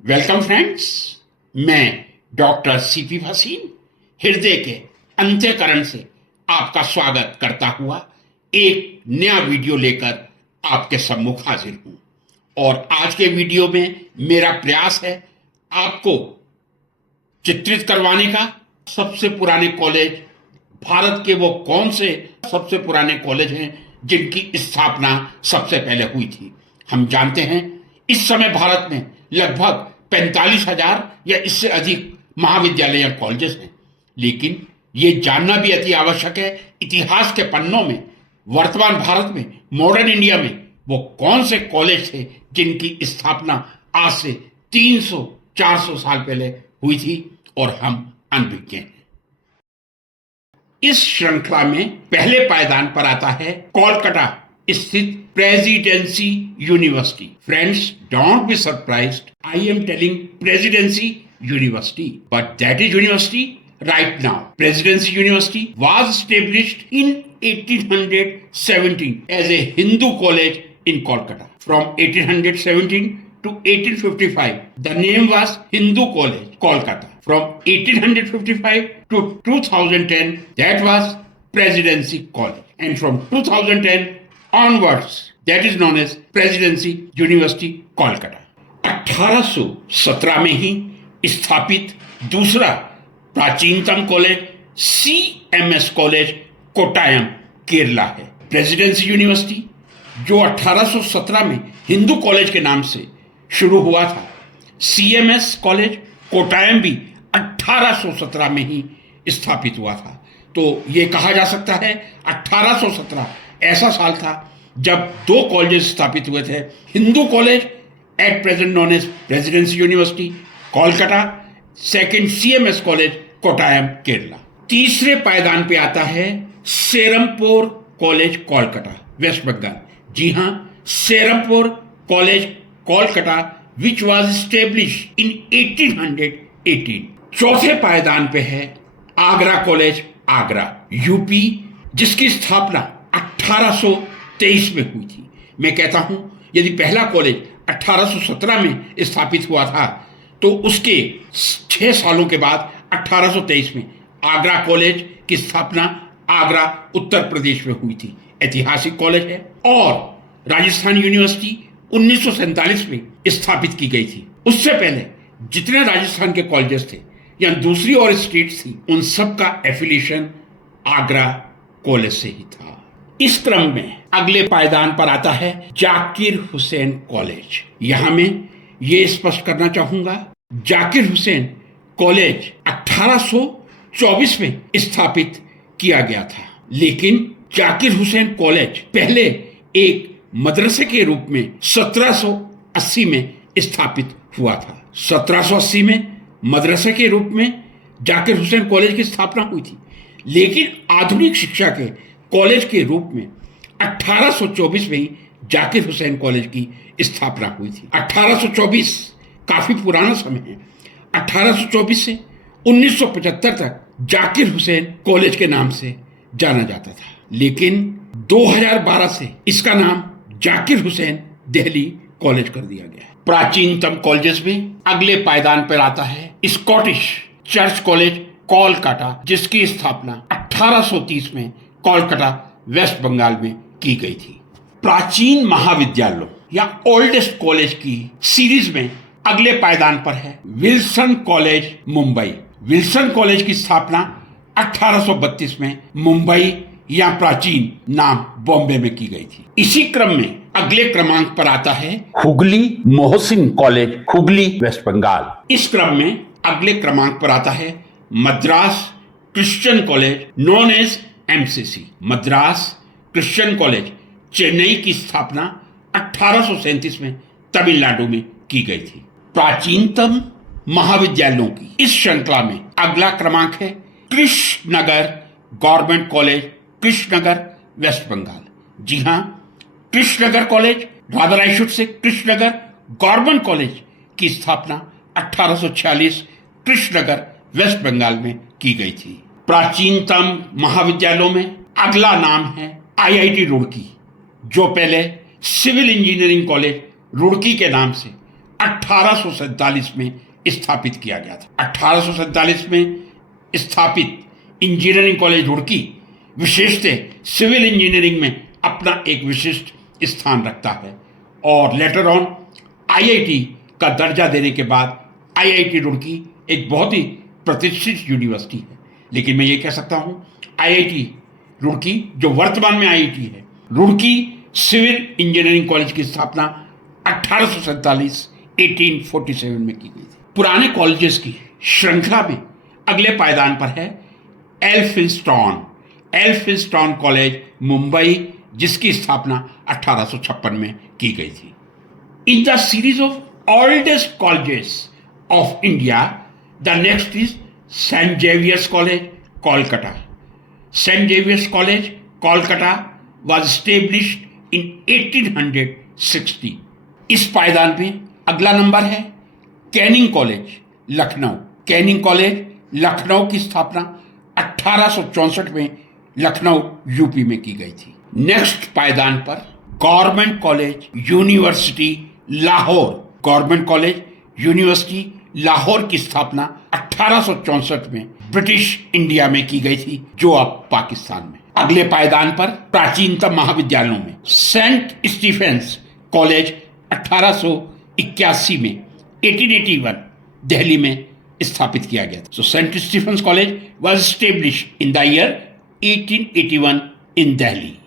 Welcome friends. मैं doctor CP Bhasin हृदय के अंत्यकरण से आपका स्वागत करता हुआ एक नया वीडियो लेकर आपके सम्मुख हाजिर हूं। और आज के वीडियो में मेरा प्रयास है आपको चित्रित करवाने का सबसे पुराने कॉलेज, भारत के वो कौन से सबसे पुराने कॉलेज हैं जिनकी स्थापना सबसे पहले हुई थी। हम जानते हैं इस समय भारत में लगभग 45,000 या इससे अधिक महाविद्यालय या कॉलेजेस हैं, लेकिन यह जानना भी अति आवश्यक है इतिहास के पन्नों में वर्तमान भारत में मॉडर्न इंडिया में वो कौन से कॉलेज थे जिनकी स्थापना आज से 300-400 साल पहले हुई थी और हम अनभिज्ञ हैं। इस श्रृंखला में पहले पायदान पर आता है कोलकाता स्थित presidency university. Friends, don't be surprised, I am telling presidency university, but that is university right now. Presidency University was established in 1817 as a Hindu college in Kolkata. From 1817 to 1855, the name was Hindu College, Kolkata. From 1855 to 2010, that was Presidency College. And from 2010 onwards, that is known as Presidency University, Kolkata. 1817 में ही स्थापित दूसरा प्राचीनतम college CMS college Kottayam Kerala है। Presidency university जो 1817 में Hindu college के नाम से शुरू हुआ था, CMS कॉलेज कोट्टायम भी 1817 में ही स्थापित हुआ था। तो यह कहा जा सकता है 1817 ऐसा साल था जब दो कॉलेज स्थापित हुए थे, Hindu college at present known as presidency university Kolkata, second CMS college Kottayam Kerala. तीसरे पायदान पे आता है सेरमपुर कॉलेज कोलकाता, वेस्ट बंगाल। जी हां, Serampore college Kolkata which was established in 1818। चौथे पायदान पे है आगरा कॉलेज, आगरा यूपी, जिसकी स्थापना 1823 में हुई थी। मैं कहता हूं यदि पहला कॉलेज 1817 में स्थापित हुआ था तो उसके 6 सालों के बाद 1823 में आगरा कॉलेज की स्थापना आगरा उत्तर प्रदेश में हुई थी। ऐतिहासिक कॉलेज है। और राजस्थान यूनिवर्सिटी 1947 में स्थापित की गई थी। उससे पहले जितने राजस्थान के कॉलेजेस थे या दूसरी और स्टेट्स थी, उन सब का एफिलिएशन आगरा कॉलेज से ही था। इस क्रम में अगले पायदान पर आता है जाकिर हुसैन कॉलेज। यहां मैं ये स्पष्ट करना चाहूंगा, जाकिर हुसैन कॉलेज 1824 में स्थापित किया गया था, लेकिन जाकिर हुसैन कॉलेज पहले एक मदरसे के रूप में 1780 में स्थापित हुआ था। 1780 में मदरसे के रूप में जाकिर हुसैन कॉलेज की स्थापना हुई थी, लेकिन आधुनिक शिक्षा के कॉलेज के रूप में 1824 में ही जाकिर हुसैन कॉलेज की स्थापना हुई थी। 1824 काफी पुराना समय है। 1824 से 1975 तक जाकिर हुसैन कॉलेज के नाम से जाना जाता था, लेकिन 2012 से इसका नाम जाकिर हुसैन दिल्ली कॉलेज कर दिया गया। प्राचीनतम कॉलेजेस में अगले पायदान पर आता है स्कॉटिश चर्च कॉलेज कोलकाता, जिसकी स्थापना 1830 में कोलकाता वेस्ट बंगाल में की गई थी। प्राचीन महाविद्यालयों या ओल्डेस्ट कॉलेज की सीरीज में अगले पायदान पर है Wilson college Mumbai. Wilson college की स्थापना 1832 में मुंबई या प्राचीन नाम बॉम्बे में की गई थी। इसी क्रम में अगले क्रमांक पर आता है हुगली मोहसिन कॉलेज, हुगली वेस्ट बंगाल। इस क्रम में अगले क्रमांक पर आता है Madras Christian College known as MCC। Madras Christian College Chennai की स्थापना 1837 में तमिलनाडु में की गई थी। प्राचीनतम महाविद्यालयों की इस श्रृंखला में अगला क्रमांक है कृष्णनगर गवर्नमेंट कॉलेज, कृष्णनगर वेस्ट बंगाल। जी हां, Krishnanagar college, rather I should say Krishnanagar government college की स्थापना 1846 कृष्णनगर वेस्ट बंगाल में की गई थी। प्राचीनतम महाविद्यालयों में अगला नाम है IIT रुड़की, जो पहले सिविल इंजीनियरिंग कॉलेज रुड़की के नाम से 1847 में स्थापित किया गया था। 1847 में स्थापित इंजीनियरिंग कॉलेज रुड़की विशेषतः सिविल इंजीनियरिंग में अपना एक विशिष्ट स्थान रखता है और लेटर ऑन आईआईटी का दर्जा देने के बाद आईआईटी रुड़की एक बहुत ही प्रतिष्ठित यूनिवर्सिटी है। लेकिन मैं ये कह सकता हूँ आईआईटी रुड़की जो वर्तमान में आईआईटी है, रुड़की सिविल इंजीनियरिंग कॉलेज की स्थापना 1847 में की गई थी। पुराने कॉलेजेस की श्रृंखला में अगले पायदान पर है एल्फिंस्टन कॉलेज मुंबई, जिसकी स्थापना 1856 में की गई थी। In the series of oldest colleges of India, the next is St. Xavier's College, Kolkata. St. Xavier's College, Kolkata was established in 1860. इस पायदान पे अगला नंबर है Canning college Lucknow. Canning college Lucknow की स्थापना 1864 में लखनऊ यूपी में की गई थी। नेक्स्ट पायदान पर government college university Lahore. Government college university Lahore की स्थापना 1864 में ब्रिटिश इंडिया में की गई थी, जो अब पाकिस्तान में। अगले पायदान पर प्राचीनतम महाविद्यालयों में सेंट स्टीफेंस कॉलेज 1881 में 1881 दिल्ली में स्थापित किया गया था। So Saint Stephen's College was established in the year 1881 in Delhi.